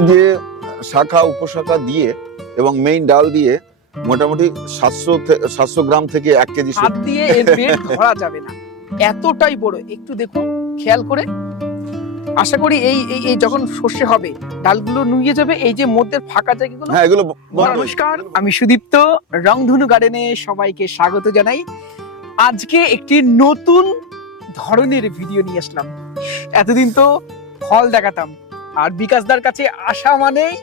যে শাখা উপশাখা দিয়ে এবং মেইন ডাল দিয়ে মোটামুটি সাতশো সাতশো গ্রাম থেকে এক কেজি হাত দিয়ে এর বেড ধরা যাবে না। এতটাই বড়। একটু দেখুন খেয়াল করে। আশা করি এই এই- এই যখন সর্ষে হবে ডালগুলো নুয়ে যাবে এই যে মধ্যের ফাঁকা জায়গাগুলো হ্যাঁ এগুলো নমস্কার আমি সুদীপ্ত রংধনু গার্ডেনে সবাইকে স্বাগত জানাই। আজকে একটি নতুন ধরনের ভিডিও নিয়ে আসলাম। এতদিন তো ফল দেখাতাম। আর বিকাশদার কাছে আসা মানেই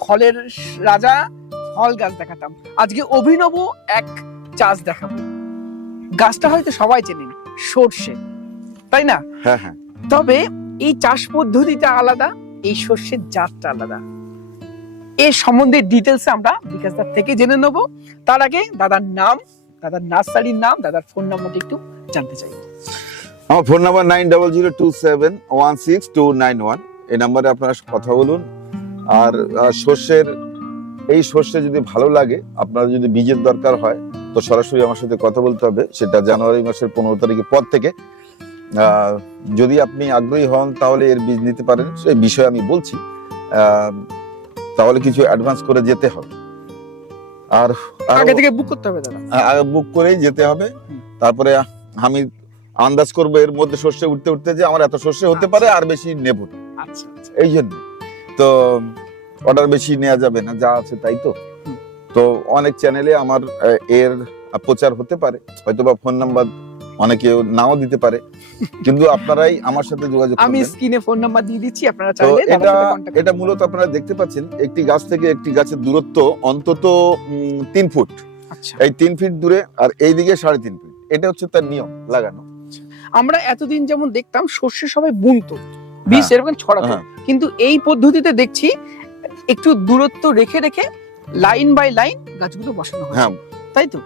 ফলের রাজা ফল গাছ দেখাতাম। আজকে অভিনব এক চাষ দেখাবো। গাছটা হয়তো সবাই চেনেন সর্ষে। তাই না? হ্যাঁ হ্যাঁ। তবে এই চাষ পদ্ধতিটা আলাদা এই সর্ষের জাতটা আলাদা। এর সম্বন্ধে ডিটেলস আমরা বিকাশদার থেকে জেনে নেব। তার আগে দাদার নাম দাদার নার্সারির নাম দাদার ফোন নাম্বারটা একটু জানতে চাই। আমার phone number nine double zero two seven one six two nine one. এই নাম্বারে আপনারা কথা বলুন। আর শস্যের এই শস্যে যদি ভালো লাগে আপনার যদি বীজের দরকার হয় তো সরাসরি আমার সাথে কথা বলতে হবে। সেটা জানুয়ারি মাসের পনেরো তারিখের পর থেকে। যদি আপনি আগ্রহী হন তাহলে এর বীজ নিতে পারেন। সেই বিষয়ে আমি বলছি। তাহলে কিছু অ্যাডভান্স করে যেতে হবে। আর আগে থেকে বুক করতে হবে দাদা। বুক করেই যেতে হবে। তারপরে আমি আন্দাজ করব এর মধ্যে শস্য উঠতে উঠতে যে আমার এত শস্য হতে পারে আর বেশি নেব না। আচ্ছা আচ্ছা। এই জন্য। তো অর্ডার বেশি নেওয়া যাবে না যা আছে তাই তো। তো অনেক চ্যানেলে আমার এর প্রচার হতে পারে। হয়তো বা ফোন নাম্বার অনেকে নাও দিতে পারে। কিন্তু আপনারাই আমার সাথে যোগাযোগ আমি স্ক্রিনে ফোন নাম্বার দিয়ে দিচ্ছি আপনারা চাইলে এটা এটা মূলত আপনারা দেখতে পাচ্ছেন একটি গাছ থেকে একটি গাছের দূরত্ব অন্তত তিন ফুট। আচ্ছা। এই তিন ফিট দূরে আর এইদিকে সাড়ে তিন ফিট। এটা হচ্ছে তার নিয়ম লাগানো। আমরা এতদিন যেমন দেখতাম শস্য সবাই বুনতো। বীজ হ্যাঁ, এরকম ছড়াতো। হ্যাঁ। কিন্তু এই পদ্ধতিতে দেখছি একটু দূরত্ব রেখে রেখে লাইন বাই লাইন গাছগুলো বসানো হয় হ্যাঁ। তাই তো?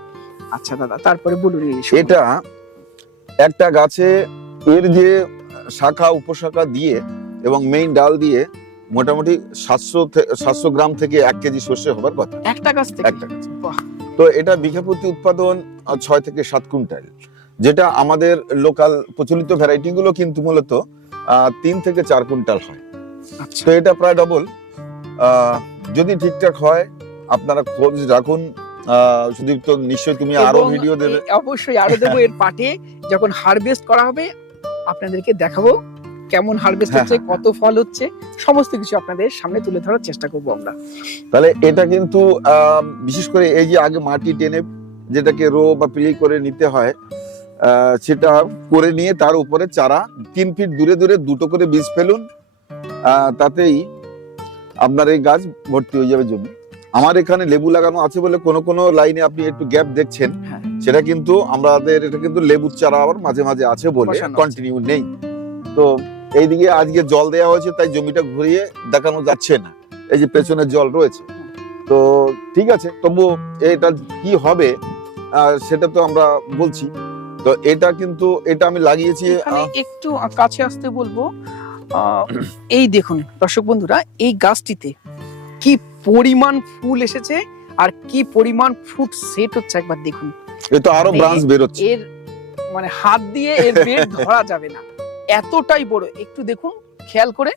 আচ্ছা দাদা তারপরে বলুন এটা একটা গাছে এর যে শাখা উপশাখা দিয়ে এবং মেইন ডাল দিয়ে মোটামুটি সাতশো সাতশো গ্রাম থেকে এক কেজি শস্য হবার কথা। একটা গাছ থেকে? একটা গাছ। তো এটা বিঘা প্রতি উৎপাদন ছয় থেকে সাত কুইন্টাল যেটা আমাদের লোকাল প্রচলিত ভ্যারাইটি গুলো কিন্তু মূলত তিন থেকে চার কুইন্টাল হয়। আচ্ছা। তো এটা প্রায় ডবল যদি ঠিকঠাক হয় আপনারা খোঁজ রাখুন। সুদীপ তো নিশ্চয়ই তুমি আরও ভিডিও দেবে। অবশ্যই আরও দেবো এর পাটে যখন হারভেস্ট করা হবে আপনাদেরকে দেখাবো কেমন হারভেস্ট হ্যাঁ, হচ্ছে কত ফল হচ্ছে সমস্ত কিছু আপনাদের সামনে তুলে ধরার চেষ্টা করব আমরা। তাহলে এটা কিন্তু বিশেষ করে এই যে আগে মাটি টেনে যেটাকে রো বা পিলি করে নিতে হয় সেটা করে নিয়ে তার উপরে চারা তিন ফিট দূরে দূরে দুটো করে বীজ ফেলুন। তাতেই আপনার এই গাছ ভর্তি হয়ে যাবে জমি। আমার এখানে লেবু লাগানো আছে বলে কোনো কোনো লাইনে আপনি একটু গ্যাপ দেখছেন। হ্যাঁ। সেটা কিন্তু আমাদের এটা কিন্তু লেবুর চারা আবার মাঝে মাঝে আছে বলে কন্টিনিউ নেই। তো এইদিকে আজকে জল দেওয়া হয়েছে তাই জমিটা ঘুরিয়ে দেখানো যাচ্ছে না। এই যে পেছনে জল রয়েছে। তো ঠিক আছে তবু এটা কি হবে সেটা তো আমরা বলছি। তো এটা কিন্তু এটা আমি লাগিয়েছি একটু কাছে আসতে বলব। এই দেখুন দর্শক বন্ধুরা এই গাছটিতে কি পরিমাণ ফুল এসেছে আর কি পরিমাণ ফ্রুট সেট হচ্ছে একবার দেখুন। এ তো আরও মানে ব্রাঞ্চ বেরোচ্ছে এর মানে হাত দিয়ে এর বেড ধরা যাবে না। এতটাই বড় একটু দেখুন খেয়াল করে।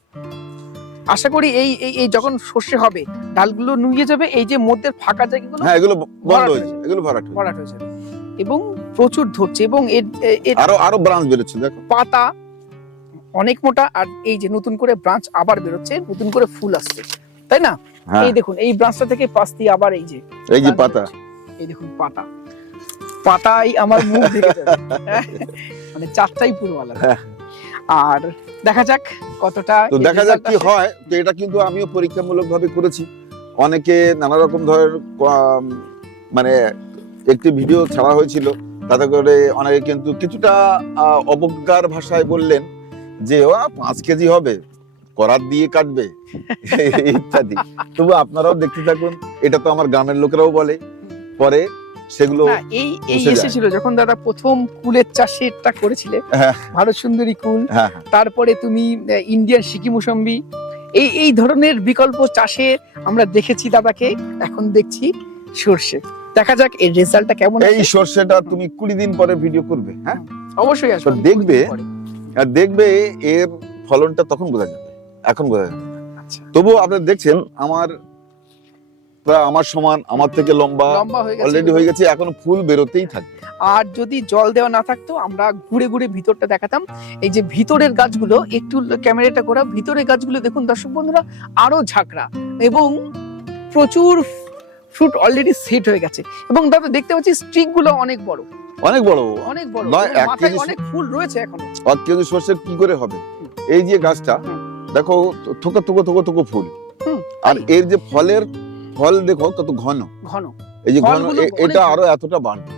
আশা করি এই এই- যখন সর্ষে হবে ডালগুলো নুয়ে যাবে এই যে মধ্যের ফাঁকা জায়গাগুলো হ্যাঁ এগুলো বন্ধ হয়েছে। এগুলো ভরাট ভরাট হয়ে যাবে। এবং প্রচুর ধরছে এবং এর আরও আরও ব্রাঞ্চ বেরোচ্ছে দেখো। পাতা অনেক মোটা আর এই যে নতুন করে ব্রাঞ্চ আবার বেরোচ্ছে নতুন করে ফুল আসছে তাই না? হ্যাঁ। এই দেখুন এই ব্রাঞ্চটা থেকে পাশ দিয়ে আবার এই যে এই যে পাতা। এই দেখুন পাতা। পাতাই আমার মুখ হ্যাঁ? মানে চারটাই পুরো আলাদা হ্যাঁ। আর দেখা যাক কতটা তো দেখা যাক কি হয় তো এটা কিন্তু আমিও পরীক্ষামূলক ভাবে করেছি। অনেকে নানা রকম ধর আম, মানে একটি ভিডিও ছাড়া হয়েছিল। তাতে করে অনেকে কিন্তু কিছুটা অবজ্ঞার ভাষায় বললেন যে ও পাঁচ কেজি হবে করাত দিয়ে কাটবে। ইত্যাদি। তবু আপনারাও দেখতে থাকুন এটা তো আমার গ্রামের লোকেরাও বলে। পরে সেগুলো এই এই এসেছিল যখন দাদা প্রথম কুলের চাষেরটা করেছিলে হ্যাঁ। ভারত সুন্দরী কুল হ্যাঁ হ্যাঁ। তারপরে তুমি ইন্ডিয়ান সিকি মুসম্বি এই এই ধরনের বিকল্প চাষে আমরা দেখেছি দাদাকে এখন দেখছি সর্ষে। দেখা যাক এর রেজাল্টটা কেমন এই। সর্ষেটা তুমি কুড়ি দিন পরে ভিডিও করবে হ্যাঁ? অবশ্যই আসবে দেখবে- আর দেখবে এর ফলনটা তখন বোঝা যাবে এখন বোঝা যাবে। আচ্ছা। তবুও আপনারা দেখছেন আমার প্রায় আমার সমান আমার থেকে লম্বা লম্বা হয়ে অলরেডি হয়ে গেছে এখনও ফুল বেরোতেই থাকবে। আর যদি জল দেওয়া না থাকতো আমরা ঘুরে ঘুরে ভিতরটা দেখাতাম। এই যে ভিতরের গাছগুলো একটু ক্যামেরাটা করা ভিতরের গাছগুলো দেখুন দর্শক বন্ধুরা আরও ঝাঁকড়া এবং প্রচুর ফ্রুট অলরেডি সেট হয়ে গেছে। এবং দাদা দেখতে পাচ্ছি স্ট্রিকগুলো অনেক বড়। অনেক বড়। অনেক বড়। নয়, এক কেজি অনেক ফুল রয়েছে এখনও। আর কেজি সর্ষের কি করে হবে? এই যে গাছটা দেখো থোকা থোকা থোকা থোকা ফুল। আর এর যে ফলের ফল দেখো কত ঘন। ঘন। এই যে ঘন এটা আরও এতটা বাড়বে।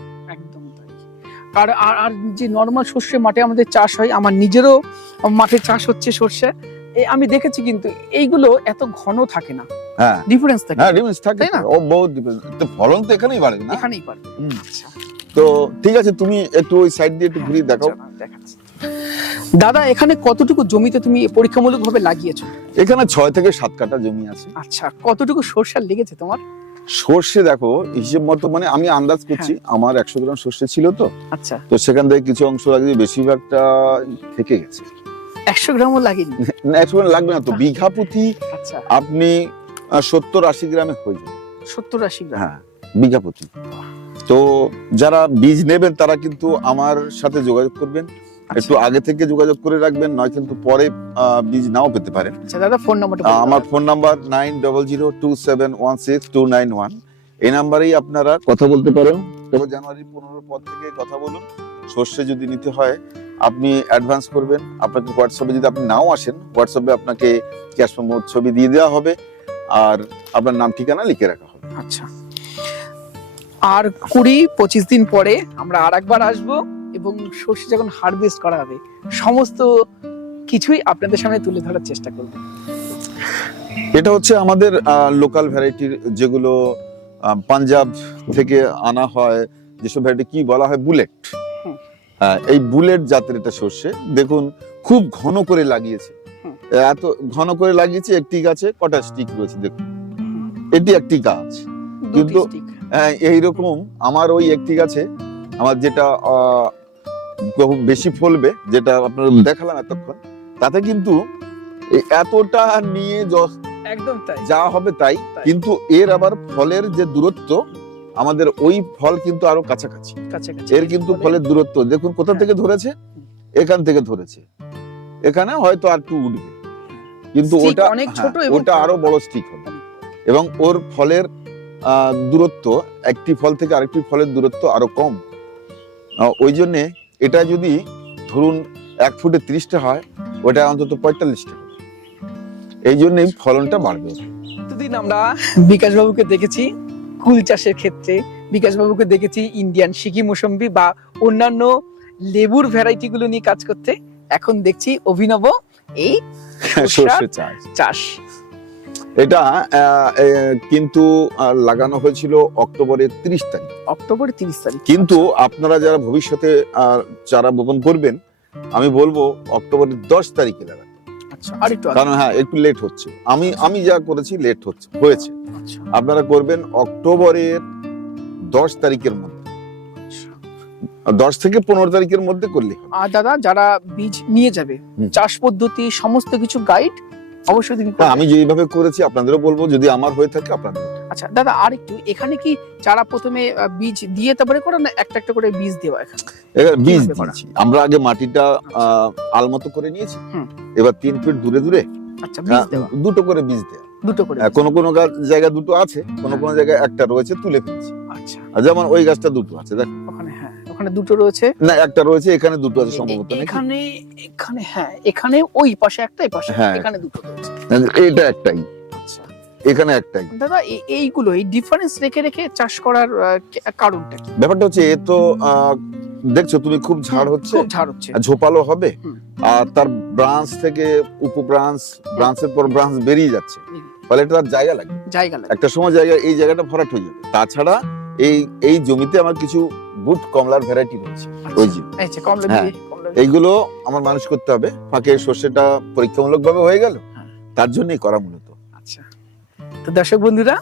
আর আর আর যে নর্মাল সর্ষে মাঠে আমাদের চাষ হয় আমার নিজেরও মাঠে চাষ হচ্ছে সর্ষে। আমি দেখেছি কিন্তু এইগুলো এত ঘন থাকে না। হ্যাঁ। ডিফারেন্স থাকে। হ্যাঁ ডিফারেন্স থাকে। না? ও বহুত ডিফারেন্স তো ফলন তো এখানেই বাড়ে না? এখানেই হুম। আচ্ছা। তো ঠিক আছে তুমি একটু ওই সাইড দিয়ে একটু ঘুরিয়ে দেখাও। দেখাচ্ছি। দাদা এখানে কতটুকু জমিতে তুমি পরীক্ষামূলক ভাবে লাগিয়েছো? এখানে ছয় থেকে সাত কাঠা জমি আছে। আচ্ছা কতটুকু সরষার লেগেছে তোমার? সর্ষে দেখো হিসেব মতো মানে আমি আন্দাজ করছি হ্যাঁ। আমার একশো গ্রাম সর্ষে ছিল তো। আচ্ছা। তো সেখান থেকে কিছু অংশ লাগিয়ে বেশিরভাগটা থেকে গেছে। একশো গ্রামও লাগেনি? না একশো গ্রাম লাগবে না তো। বিঘা প্রতি আচ্ছা। আপনি সত্তর আশি গ্রামে হয়ে যাবে সত্তর আশি গ্রাম? হ্যাঁ বিঘা প্রতি তো যারা বীজ নেবেন তারা কিন্তু আমার সাথে যোগাযোগ করবেন। আচ্ছা। একটু আগে থেকে যোগাযোগ করে রাখবেন নয় কিন্তু পরে বীজ নাও পেতে পারেন। আচ্ছা দাদা ফোন নাম্বারটা আমার phone number nine double zero two seven one six two nine one. এই নাম্বারেই আপনারা কথা বলতে পারেন। তবে জানুয়ারি পনেরো পর থেকে কথা বলুন। সর্ষে যদি নিতে হয় আপনি অ্যাডভান্স করবেন। আপনাকে হোয়াটসঅ্যাপে যদি আপনি নাও আসেন হোয়াটসঅ্যাপে আপনাকে ক্যাশ ছবি দিয়ে দেওয়া হবে। আর আপনার নাম ঠিকানা লিখে রাখা হবে। আচ্ছা। আর কুড়ি পঁচিশ দিন পরে আমরা আর একবার আসব এবং সর্ষে যখন হারভেস্ট করা হবে সমস্ত কিছুই আপনাদের সামনে তুলে ধরার চেষ্টা করব। এটা হচ্ছে আমাদের লোকাল ভ্যারাইটির যেগুলো পাঞ্জাব থেকে আনা হয় যেসব ভ্যারাইটি কি বলা হয় বুলেট। এই বুলেট জাতের এটা সর্ষে। দেখুন খুব ঘন করে লাগিয়েছে। এত ঘন করে লাগিয়েছে একটি গাছে কটা স্টিক রয়েছে দেখুন। এটি একটি গাছ। কিন্তু-। হ্যাঁ, এইরকম আমার ওই একটি গাছে আমার যেটা বেশি ফলবে যেটা আপনার দেখালাম এতক্ষণ তাতে কিন্তু এতটা নিয়ে একদম তাই। যা হবে তাই। কিন্তু এর আবার ফলের যে দূরত্ব আমাদের ওই ফল কিন্তু আরও কাছাকাছি। কাছাকাছি। এর কিন্তু ফলের দূরত্ব। দেখুন কোথা হ্যাঁ। থেকে ধরেছে? এখান থেকে ধরেছে। এখানে হয়তো আর একটু উঠবে। কিন্তু ওটা অনেক হ্যাঁ, ছোট ওটা আরও বড় স্টিক হবে। এবং ওর ফলের দূরত্ব একটি ফল থেকে আরেকটি ফলের দূরত্ব আরও কম। ওই জন্যে এটা যদি ধরুন এক ফুটে ত্রিশটা হয় ওটা অন্তত পঁয়তাল্লিশটা এই জন্যই ফলনটা বাড়বে। এতদিন আমরা বিকাশ বাবুকে দেখেছি কুল চাষের ক্ষেত্রে। বিকাশ বাবুকে দেখেছি ইন্ডিয়ান সিকি মৌসম্বি বা অন্যান্য লেবুর ভ্যারাইটি গুলো নিয়ে কাজ করতে। এখন দেখছি অভিনব এই সর্ষে চাষ। চাষ। এটা কিন্তু লাগানো হয়েছিল অক্টোবরের তিরিশ তারিখ। অক্টোবর তিরিশ তারিখ। কিন্তু আপনারা যারা ভবিষ্যতে চারা বপন করবেন আমি বলব অক্টোবরের দশ তারিখে লাগান আচ্ছা কারণ হ্যাঁ একটু লেট হচ্ছে। আমি আমি যা করেছি লেট হচ্ছে হয়েছে। আচ্ছা, আপনারা করবেন অক্টোবরের দশ তারিখের মধ্যে। দশ থেকে পনেরো তারিখের মধ্যে করলে আর দাদা যারা বীজ নিয়ে যাবে চাষ পদ্ধতি সমস্ত কিছু গাইড অবশ্যই তুমি হ্যাঁ, আমি যেইভাবে করেছি আপনাদেরও বলব যদি আমার হয়ে থাকে আপনাদের আচ্ছা দাদা আর একটু এখানে কি চারা প্রথমে বীজ দিয়ে তারপরে করো না একটা একটা করে বীজ দেওয়া এখানে? বীজ দিয়েছি আমরা আগে মাটিটা আহ, আলমতো করে নিয়েছি। এবার তিন ফিট দূরে দূরে আচ্ছা বীজ দেওয়া। দুটো করে বীজ দেওয়া। দুটো করে। কোনো কোনো গাছ জায়গায় দুটো আছে কোনো কোনো জায়গায় একটা রয়েছে তুলে ফেলছি। আচ্ছা। যেমন ওই গাছটা দুটো আছে দেখ। ওখানে। হ্যাঁ ওখানে দুটো রয়েছে। না একটা রয়েছে এখানে দুটো আছে সম্ভবত? এখানে এখানে হ্যাঁ এখানে ওই পাশে একটা এই পাশে হ্যাঁ। এখানে দুটো রয়েছে। এটা একটাই। আচ্ছা। এখানে একটাই। দাদা এইগুলো এই ডিফারেন্স রেখে রেখে চাষ করার কারণটা কি? ব্যাপারটা হচ্ছে এ তো দেখছ তুমি খুব ঝাড় হচ্ছে। ঝাড় হচ্ছে। ঝোপালো হবে। আর তার ব্রাঞ্চ থেকে উপ ব্রাঞ্চ ব্রাঞ্চের পর ব্রাঞ্চ বেরিয়ে যাচ্ছে। ফলে এটা তার জায়গা লাগে জায়গা লাগে একটা সময় জায়গা এই জায়গাটা ভরাট হয়ে যাবে। তাছাড়া এই এই জমিতে আমার কিছু বুট কমলার ভ্যারাইটি রয়েছে। ওই যে। হ্যাঁ। এইগুলো আমার মানুষ করতে হবে। ফাঁকে সর্ষেটা পরীক্ষামূলক ভাবে হয়ে গেল। হ্যাঁ। তার জন্যই করা মূলত। আচ্ছা। তো দর্শক বন্ধুরা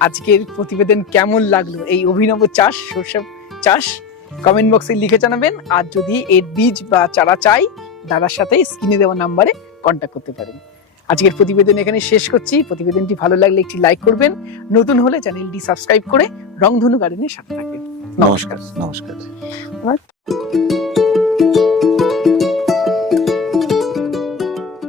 আজকের প্রতিবেদন কেমন লাগল? এই অভিনব চাষ সর্ষে চাষ কমেন্ট বক্সে লিখে জানাবেন। আর যদি এর বীজ বা চারা চাই দাদার সাথে স্ক্রিনে দেওয়া নাম্বারে কন্ট্যাক্ট করতে পারেন। আজকের প্রতিবেদন এখানে শেষ করছি। প্রতিবেদনটি ভালো লাগলে একটি লাইক করবেন। নতুন হলে চ্যানেলটি সাবস্ক্রাইব করে রংধনু গার্ডেনের সাথে থাকবেন। নমস্কার। নমস্কার।